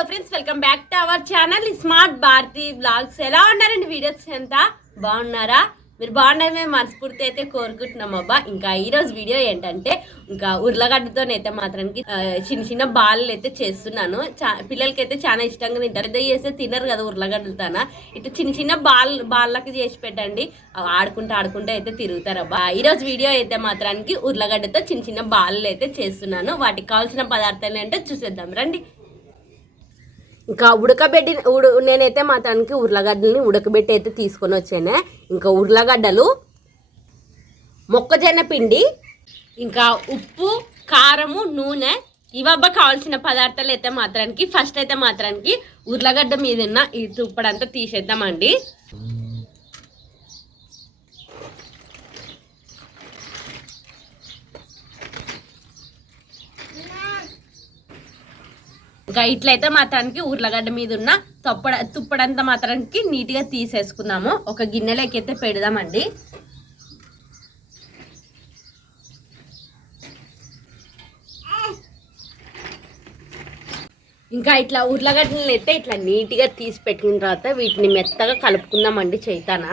Hello friends welcome back to our channel. Smart Bharati blogs. ఎలా ఉన్నారండి videos ఎంత? బాగున్నారా? మీరు బాగున్నారు మేము మనస్ఫూర్తి అయితే కోరుకుంటున్నాం అబ్బా. ఇంకా ఈ రోజు వీడియో ఏంటంటే ఇంకా ఉర్లగడ్డతోనైతే మాత్రానికి చిన్న చిన్న బాల్లు అయితే చేస్తున్నాను. చా పిల్లలకి అయితే చాలా ఇష్టంగా తింటారు. పెద్ద చేస్తే తినరు కదా ఉర్లగడ్డలతోన ఇట్లా చిన్న చిన్న బాల్ బాళ్ళకి చేసి పెట్టండి. ఆడుకుంటూ ఆడుకుంటూ అయితే తిరుగుతారు అబ్బా. ఈ రోజు వీడియో అయితే మాత్రానికి ఉర్లగడ్డతో చిన్న చిన్న బాళ్ళు అయితే చేస్తున్నాను. వాటికి కావాల్సిన పదార్థాలు ఏంటో చూసేద్దాం. రండి. ఇంకా ఉడకబెట్టి ఉడు నేనైతే మాత్రానికి ఉర్లగడ్డల్ని ఉడకబెట్టి అయితే తీసుకొని వచ్చాను. ఇంకా ఉర్లగడ్డలు మొక్కజొన్న పిండి ఇంకా ఉప్పు కారము నూనె ఇవబ్బ కావాల్సిన పదార్థాలు అయితే మాత్రానికి ఫస్ట్ అయితే మాత్రానికి ఉర్లగడ్డ మీద ఉన్న ఈ తుప్పడంతా తీసేద్దామండి. ఇంకా ఇట్లయితే మాత్రానికి ఉర్లగడ్డ మీద ఉన్న తొప్పడ తుప్పడంతా మాత్రానికి నీట్గా తీసేసుకుందాము. ఒక గిన్నెలోకి అయితే పెడదామండి. ఇంకా ఇట్లా ఉర్లగడ్డలు అయితే ఇట్లా నీట్గా తీసి పెట్టిన తర్వాత వీటిని మెత్తగా కలుపుకుందామండి చైతానా.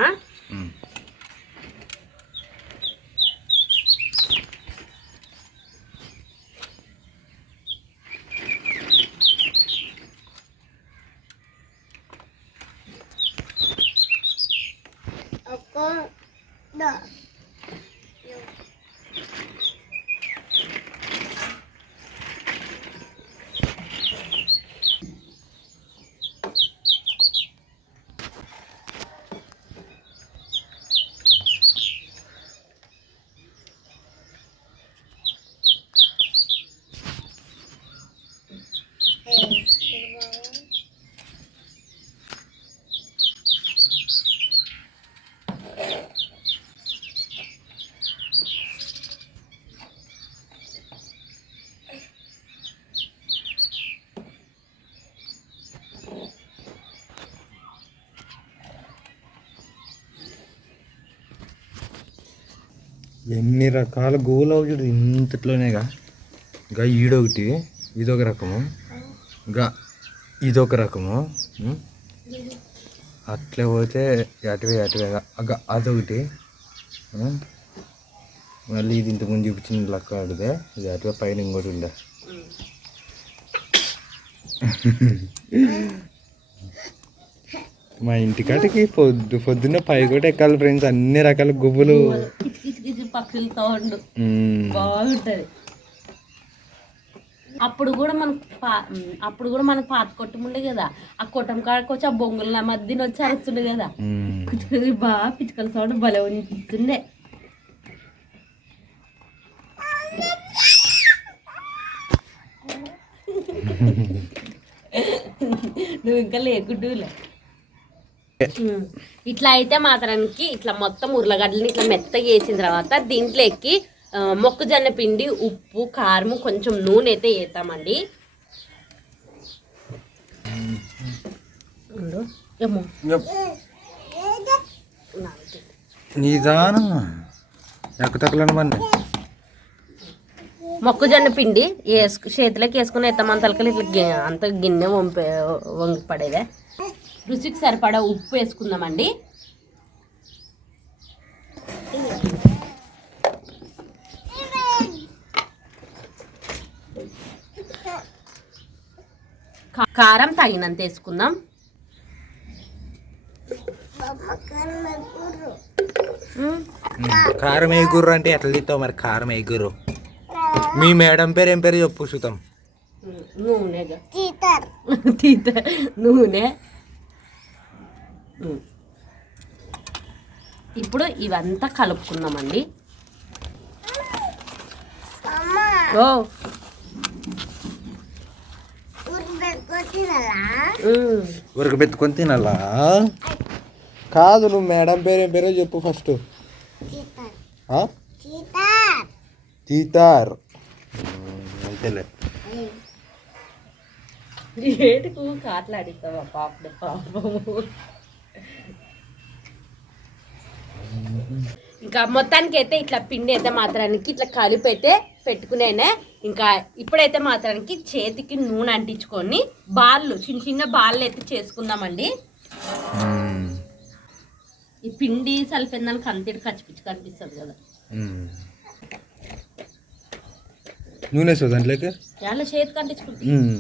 ఎన్ని రకాల గోలవుజుడు ఇంతట్లోనేగా. గా ఈడొకటి ఇదొక రకము. గా ఇదొక రకము? అట్లే పోతే అటువే అటువేగా అగ అదొకటి? మళ్ళీ ఇది ఇంతకుముందు చూపించిన లెక్క అడిదే ఇది అటువే పైన ఇంకోటి ఉండే మా ఇంటికాటికి పొద్దు పొద్దున్న పై కూడా ఎక్కాలి ఫ్రెండ్స్ అన్ని రకాల గువ్వలు కిచి కిచి కిచి పక్షుల సౌండ్ ఉం. బాగుంటది అప్పుడు కూడా మనకు అప్పుడు కూడా మనకు పాత కొట్టం ఉండే కదా ఆ కొట్టం కాడకి వచ్చి ఆ బొంగుల మధ్యన వచ్చి అరుస్తుండే కదా. పిచ్చుకలు బాగా పిచ్చుకల సౌండ్ భలే నువ్వు ఇంకా లేకుంటూలే ఉమ్. ఇట్లా అయితే మాత్రానికి ఇట్లా మొత్తం ఉర్లగడ్డలని ఇట్లా మెత్తగా వేసిన తర్వాత దీంట్లోకి ఆ, మొక్కజొన్న పిండి ఉప్పు కారము కొంచెం నూనె అయితే వేస్తామండి మొక్కజొన్న పిండి వేసుకు చేతిలోకి వేసుకుని ఎత్తమంత తలకలు ఇట్లా గి- అంత గిన్నె వంపే వంగి పడేదే రుచికి సరిపడా ఉప్పు వేసుకుందామండి. కారం తగినంత వేసుకుందాం. కారం ఎగుర్రు అంటే ఎట్లా తింటావు మరి? కారం ఎగురు మీ మేడం పేరు ఏం పేరు చెప్పు చూద్దాం నూనె తీత నూనె. ఇప్పుడు ఇవంతా కలుపుకుందామండి. ఓ. ఉరకబెట్టుకొని తినాలా? కాదు నువ్వు మేడం పేరు ఏం పేరో చెప్పు ఫస్ట్. తీతార్ అంతేలే ఏడుకు కాట్లాడిస్తావా పాపము? ఇంకా మొత్తానికి అయితే ఇట్లా పిండి అయితే మాత్రానికి ఇట్లా కలిపి అయితే పెట్టుకునేనే ఇంకా ఇప్పుడైతే మాత్రానికి చేతికి నూనె అంటించుకొని బాళ్ళు చిన్న చిన్న బాళ్ళు అయితే చేసుకుందామండి. ఈ పిండి సలిపెందానికి అంతటి కచ్చిపిచ్చి కనిపిస్తుంది కదా. నూనె దాంట్లోకి చాలా చేతికి అంటించుకుంటే మ్మ్.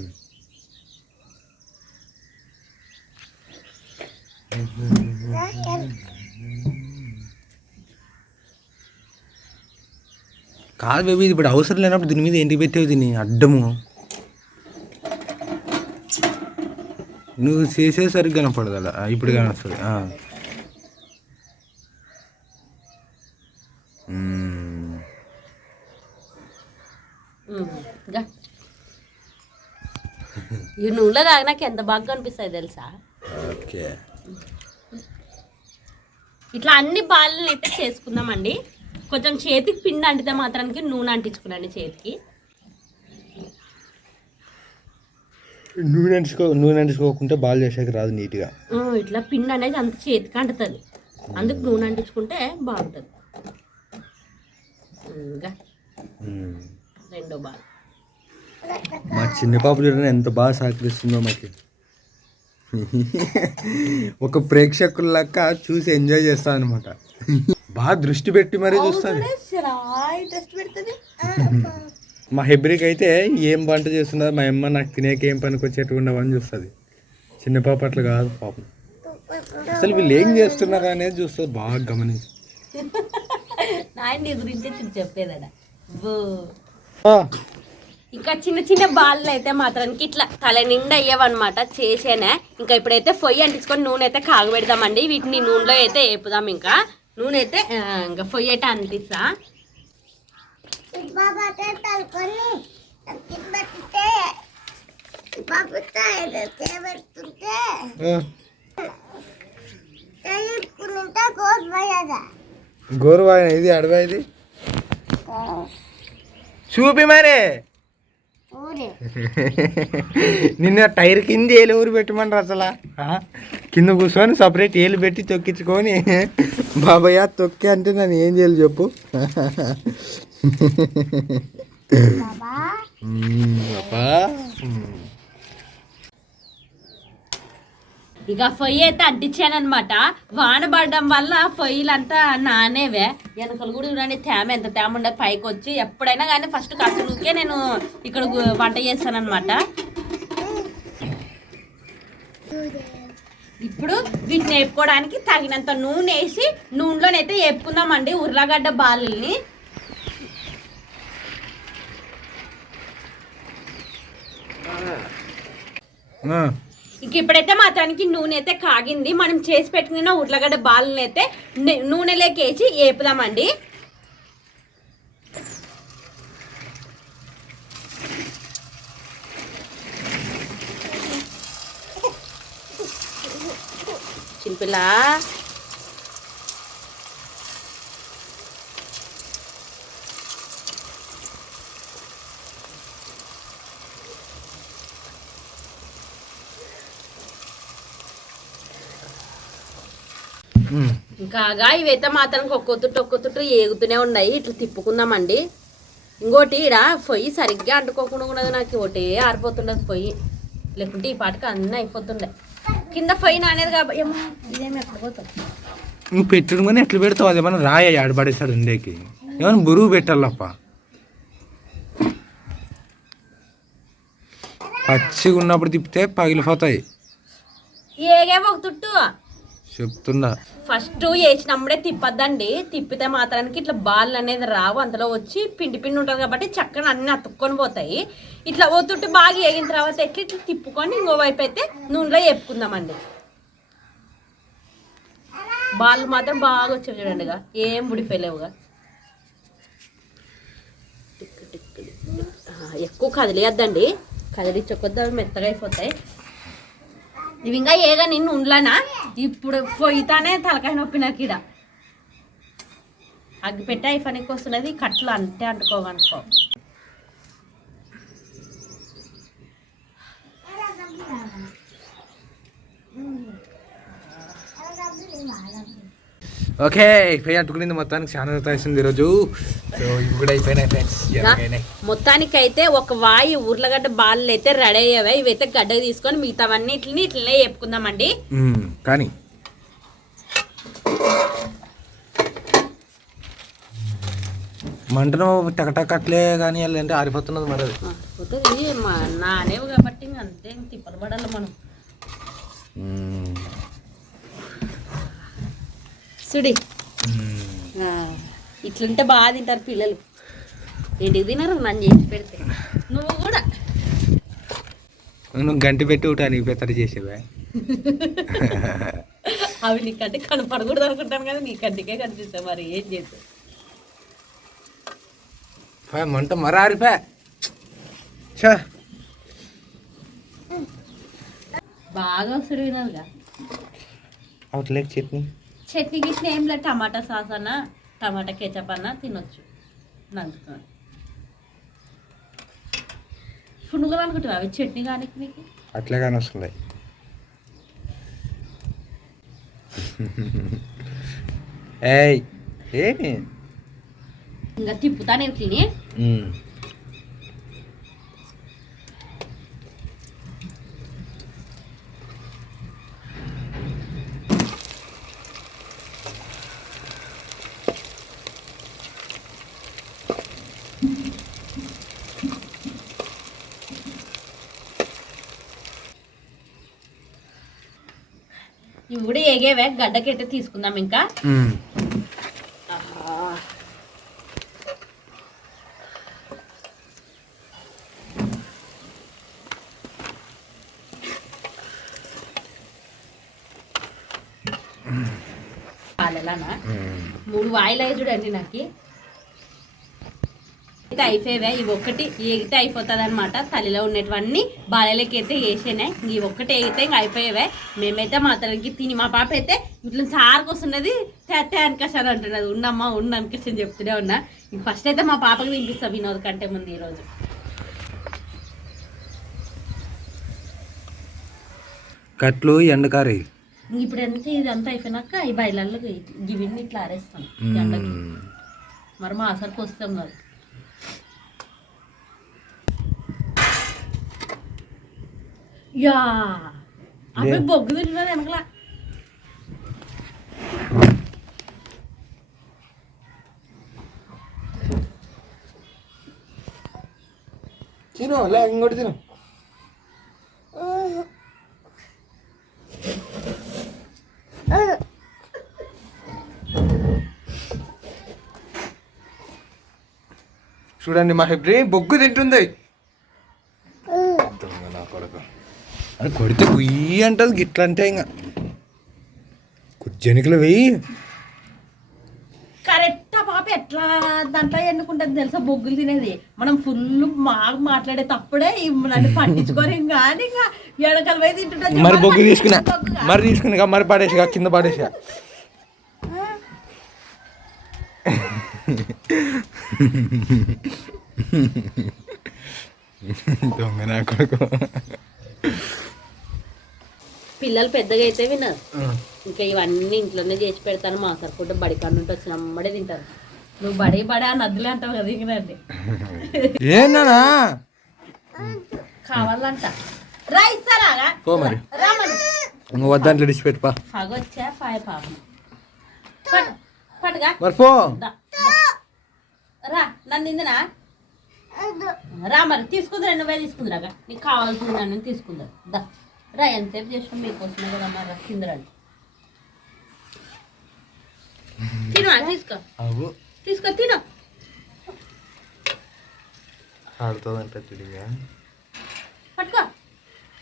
కాదు బేబీ ఇది ఇప్పుడు అవసరం లేనప్పుడు దీని మీద ఏంటి పెట్టావు దీన్ని? అడ్డము. నువ్వు చేసేసరికి కనపడదు ఇప్పుడు కనొస్తుంది ఈ నూనెలో కాగినాక ఎంత బాగా కనిపిస్తాయి తెలుసా? ఓకే. ఇట్లా అన్ని బాళ్ళని అయితే చేసుకుందామండి. కొంచెం చేతికి పిండి అంటితే మాత్రానికి నూనె అంటించుకున్నాండి చేతికి. నూనె నూనె అంటుకోకుంటే బాల్ చేసాక రాదు నీట్గా. ఇట్లా పిండి అనేది అంత చేతికి అంటుతుంది. అందుకు నూనె అంటించుకుంటే బాగుంటుంది. ఇంకా రెండో బాల్. మా చిన్న పాప చూడండి ఎంత బాగా సహకరిస్తుందో మాకు. ఒక ప్రేక్షకుల్లాక చూసి ఎంజాయ్ చేస్తాను అనమాట బాగా దృష్టి పెట్టి మరీ పెడుతుంది. మా హెబ్రికి అయితే ఏం వంట చేస్తున్నారు మా అమ్మ నాకు తినేకి ఏం పనికి వచ్చేట్టు ఉండవని చూస్తుంది. చిన్న పాప అట్లా కాదు పాపం. అసలు వీళ్ళు ఏం చేస్తున్నారు అనేది చూస్తుంది బాగా గమనించి. ఇంకా చిన్న చిన్న బాళ్ళు అయితే మాత్రానికి ఇట్లా తల నిండా అయ్యేవన్నమాట చేసేనే. ఇంకా ఇప్పుడైతే పొయ్యి అంటించుకొని నూనె అయితే కాగబెడదామండి. వీటిని నూనెలో అయితే వేపుదాం ఇంకా. నూనె అయితే ఇంకా పొయ్యి అయితే అంటిస్తా గోరువా ఇది అడవా ఇది? చూపి మరే. నిన్న టైర్ కింద ఏలు ఊరు పెట్టమన్నారు అసలు? కింద కూర్చొని సపరేట్ ఏలు పెట్టి తొక్కించుకొని బాబాయ్ తొక్కి అంటే నన్ను ఏం చేయాలి చెప్పు పాపా. ఇక ఫొయ్యి అయితే అంటించానమాట వాన పడడం వల్ల పొయ్యిలంతా నానేవే. వెనకలు కూడా చూడండి తేమ ఎంత తేమ ఉండదు పైకి వచ్చి ఎప్పుడైనా కానీ ఫస్ట్ కసులుకే నేను ఇక్కడ వంట చేస్తానమాట ఇప్పుడు వీటిని వేపుకోవడానికి తగినంత నూనె వేసి నూనెలోనైతే వేపుకుందామండి ఉర్లగడ్డ బాలుల్ని. ఆ, ఇంక ఇప్పుడైతే మాత్రానికి నూనె అయితే కాగింది. మనం చేసి పెట్టుకున్న ఉర్లగడ్డ బాలని అయితే నే- నూనెలోకి వేసి వేపుదామండి చింపిలా ఆగా ఇవైతే మాత్రానికి ఒక్కొత్తుట్టు ఒక్కొత్తుట్టు ఏగుతూనే ఉన్నాయి. ఇట్లా తిప్పుకుందామండి. ఇంకోటి ఈడ పొయ్యి సరిగ్గా అంటుకోకుండా ఉన్నది నాకు. ఒకటే ఆరిపోతుండదు పొయ్యి. లేకుంటే ఈ పాటకి అన్నీ అయిపోతుండే. కింద పొయ్యి నానేది కాబట్టి ఏమో ఇదేమి ఎక్కడ పోతాం నువ్వు పెట్టుడు కానీ ఎట్లా పెడతావు? అది ఏమన్నా రాయ ఆడబడేస్తాడు ఉండేకి ఏమన్నా బరువు పెట్టాలప్ప. పచ్చిగా ఉన్నప్పుడు తిప్పితే పగిలిపోతాయి. ఏగేమో ఒక తుట్టు. చెప్తున్నా. ఫస్ట్ వేసినప్పుడే తిప్పద్దండి. తిప్పితే మాత్రానికి ఇట్లా బాల్ అనేది రావు. అందులో వచ్చి పిండి పిండి ఉంటుంది కాబట్టి చక్కగా అన్ని అతుక్కొని పోతాయి. ఇట్లా ఒత్తుట్టు బాగా వేగిన తర్వాత ఎట్లా ఇట్లా తిప్పుకొని ఇంకో వైపు అయితే నూనెలో వేపుకుందామండి. బాల్ మాత్రం బాగా వచ్చాయి చూడండి ఇక. ఏం ఉడిపోయలేవుగా ఎక్కువ కదిలేయద్దండి. కదిలించకొద్దా అవి మెత్తగా అయిపోతాయి. ఇవి ఇంకా ఏగా నిన్ను ఉండలేనా? ఇప్పుడు పోయితానే తలకాయ నొప్పి నాకు ఇడ. అగ్గి పెట్టి ఐఫోన్కి వస్తున్నది కట్లు అంటే అంటుకోవనుకో. ఓకే ఫ్రై అట్టుకునింది మొత్తానికి చాలా అవుతుంది ఈరోజు. సో ఇవి కూడా అయిపోయినాయి ఫ్రెండ్స్ అయిపోయినాయి. మొత్తానికైతే ఒక వాయి ఉర్లగడ్డ బాళ్ళు అయితే రెడీ అయ్యాయి ఇవైతే గడ్డకు తీసుకొని మిగతావన్నీ ఇట్లని ఇట్లనే చెప్పుకుందామండి కానీ. మంటను టకటక అట్లే కానీ అంటే ఆరిపోతున్నది మరి నానేవు కాబట్టి అంతే తిప్పలు పడాలి మనం. సుడి. ఇట్లుంటే బాగా తింటారు పిల్లలు. ఇంటికి తినరు? నన్ను చేసి పెడితే. నువ్వు కూడా. నువ్వు గంటి పెట్టి నీకు పెత్తడి చేసేవా? అవి నీకంటే కనపడకూడదు అనుకుంటాను కదా నీ కంటికే కనిపిస్తాయి మరి ఏం చేస్తావు మంట మర ఆరిపా చా బాగా వస్తుంది వినాలిగా అవుట్లేక్ చట్నీ. చట్నీ గిట్నీ ఏం లేదు టమాటా సాస్ అన్న టమాటా కెచప్ అన్న తినొచ్చు. ఫున్నుగా అనుకుంటావా అవి చట్నీ కానీ నీకు? అట్లే కానీ వస్తున్నాయి. ఏయ్ ఏమి? ఇంకా తిప్పుతానే తిని? ఏగేవే గడ్డకైతే తీసుకుందాం ఇంకా. మూడు వాయిల్ అయ్యి చూడండి నాకు. అయితే అయిపోయావే. ఇవి ఒక్కటి ఎగితే అయిపోతుంది అనమాట తల్లిలో ఉన్నటువన్నీ బాలలకి అయితే వేసేనాయి ఇవి ఒక్కటి ఎగితే ఇంక అయిపోయావే. మేమైతే మా తనకి తిని మా పాప అయితే ఇట్లా సార్కి వస్తున్నది తెత్తే అనికషాన్ అంటున్నది. ఉండమ్మా ఉండు అనికషాన్ చెప్తూనే ఉన్నా. ఇంక ఫస్ట్ అయితే మా పాపకి తినిపిస్తా వినోద్ కంటే ముందు ఈరోజు కట్లు ఎండకారి ఇప్పుడు ఎంత ఇదంతా అయిపోయినాక ఈ బయలల్లో గివిన్ని ఇట్లా ఆరేస్తాం. ఎండకి. మరి మా అసలుకి వస్తాం కాదు యా అప్పుడు బొగ్గు తిన్నది వెనకలా తిను లే ఇంకోటి తిను చూడండి మా హెబ్రి బొగ్గు తింటుంది దొంగ నా కొడుకు. అది కొడితే కుయ్యి అంటది గిట్ల అంటే ఇంకా జనికలు వెయ్యి కరెక్ట్ పాప ఎట్లా దాంట్లో ఎన్నుకుంటుంది తెలుసా? బొగ్గులు తినేది. మనం ఫుల్ మాకు మాట్లాడే తప్పుడే నన్ను పట్టించుకొని కానీ ఇంకా ఎడకలు పోయి తింటుంటుంది మరి బొగ్గు తీసుకున్నా. మరి తీసుకున్నా మరి పడేసిగా? కింద పడేసిగా? దొంగ నా కొడుకు. పిల్లలు పెద్దగా అయితే వినరు. ఇంకా ఇవన్నీ ఇంట్లోనే చేసి పెడతాను. మా సార్ ఫుడ్ బడి కాడ నుండి వచ్చిన అమ్మడే తింటారు. నువ్వు బడి బడి ఆ నద్దులే అంటావు కదా ఇంకనండి ఏందన్నా? కావాలంట. రా ఇస్తారాగా పో మరి. ఇంక వద్దంట్లో విడిచిపెట్టుపా పగొచ్చా? పాయ పాపం. పట్ పట్టుగా. మరి పో. రా నన్ను ఇందునా రా మరి తీసుకుందిరా నువ్వే తీసుకుందిరాగా. నీకు కావాల్సింది నన్ను తీసుకుందా దా. రా ఎంతసేపు చేసినా మీకోసమే కదా మరి రా కిందరండి తిను ఆ, తీసుకో అవు తీసుకో తిను ఆడుతుందంట తిరిగా పట్టుకో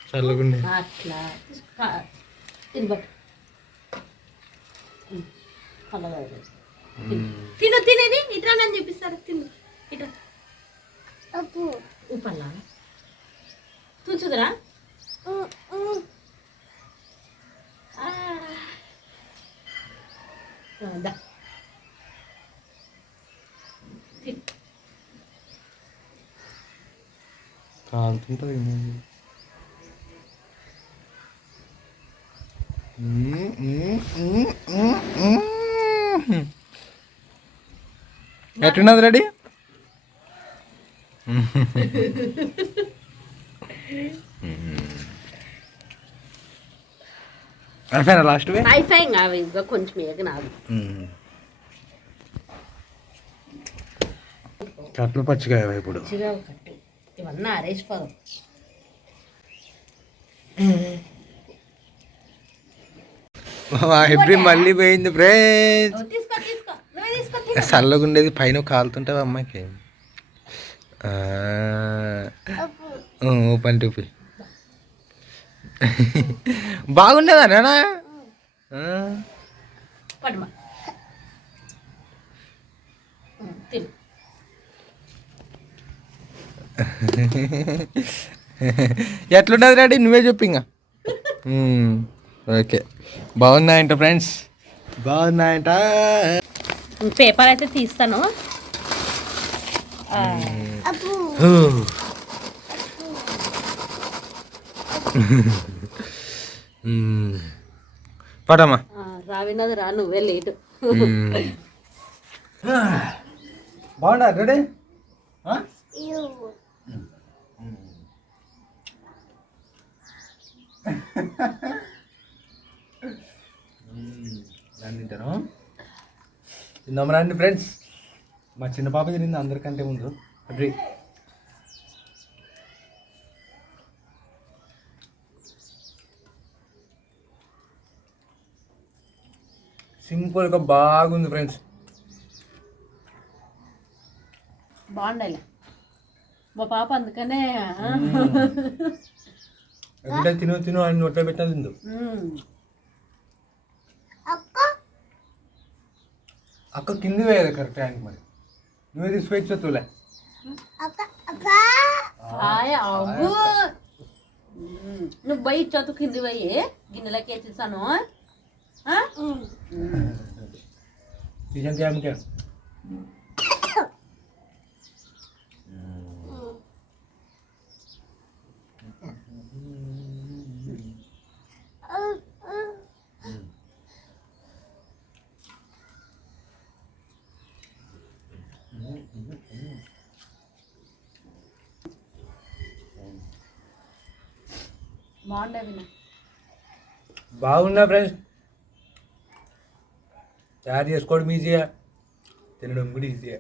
చల్లగుండి అట్లా తీసుకో. తిను పట్టు. తిను తినేది ఇట్లా నన్ను చూపిస్తారు తిను ఇట్లా ఉప్పల్లా తుంచుదురా ఆ. ఆ, దా. తిను. కాలుతుంటుంది ఎట్టున్నది రెడీ అయిపోయినా లాస్ట్ వే? హైఫై కావు ఇంకా కొంచెం ఏగ నాకు కట్లు పచ్చికాయ ఇప్పుడు? ఒకటి ఇవన్నీ ఆరేసిపోదాం. ఇప్పుడు మళ్ళీ పోయింది ఫ్రెండ్స్ తీసుకో తీసుకో. నువ్వే తీసుకో తీసుకో. చల్లగా ఉండేది పైన కాలుతుంటావు అమ్మాయికి. ఓపెన్ టూపి బాగుండేదా నానా? ఎట్లుంటుంది డాడీ నువ్వే చెప్పు ఇంకా మ్మ్. ఓకే. బాగున్నాయంట ఫ్రెండ్స్? బాగున్నాయంట. పేపర్ అయితే తీస్తాను. పడమ్మా. రావినది రా నువ్వే లేటు బాగుండా రెడీ? తింటాను. తిందాం రండి ఫ్రెండ్స్ మా చిన్న పాప తినింది అందరికంటే ముందు. అడ్రి. సింపుల్గా బాగుంది ఫ్రెండ్స్ బాగుండాలి. మా పాప అందుకనే ఎక్కడ తిను తిను అని నోట్లో పెట్టిన తిందు. అక్క? కింది వేయదు కరెక్ట్ టైంకి మరి. నువ్వే అవ్వు ఉమ్. నువ్వు పోయి చదువు కింది పోయి. గిన్నెలకి వేసేసాను. ఆ? కిచెన్ క్యామ్కే బాగుండే వినా బాగున్నా ఫ్రెండ్స్ తయారు చేసుకోవడం ఈజీయే తినడం కూడా ఈజీయే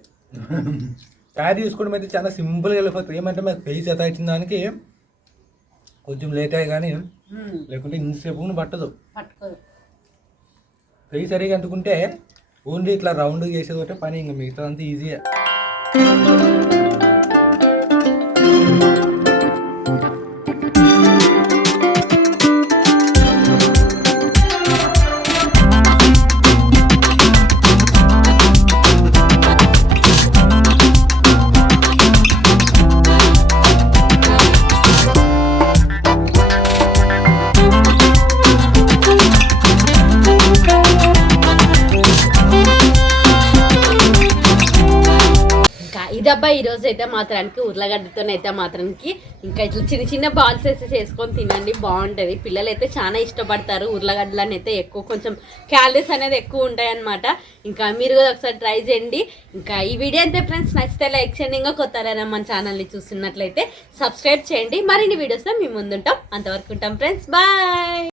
తయారు చేసుకోవడం అయితే చాలా సింపుల్గా వెళ్ళిపోతుంది ఏమంటే మాకు ఫేస్ ఎత ఇచ్చిన దానికి కొంచెం లేట్ అయ్యి కానీ. లేకుంటే ఇంతసేపు పట్టదు. ఫేస్ సరిగా అంటుకుంటే ఓన్లీ ఇట్లా రౌండ్ చేసేది ఒకటే పని ఇంకా మిగతా అంతా ఈజీయే డబ్బా ఈరోజు ఈ రోజు అయితే మాత్రానికి ఉర్లగడ్డతోనైతే మాత్రానికి ఇంకా ఇట్లా చిన్న చిన్న బాల్స్ వేసి చేసుకొని తినండి బాగుంటుంది. పిల్లలు అయితే చాలా ఇష్టపడతారు ఉర్లగడ్డలని అయితే ఎక్కువ. కొంచెం క్యాలరీస్ అనేది ఎక్కువ ఉంటాయన్నమాట. ఇంకా మీరు కూడా ఒకసారి ట్రై చేయండి. ఇంకా ఈ వీడియో అయితే ఫ్రెండ్స్ నచ్చితే లైక్ చేయండి. ఇంకా కొత్త మన ఛానల్ని చూస్తున్నట్లయితే సబ్స్క్రైబ్ చేయండి. మరిన్ని వీడియోస్లో మేము ముందుంటాం. అంతవరకు ఉంటాం ఫ్రెండ్స్ బాయ్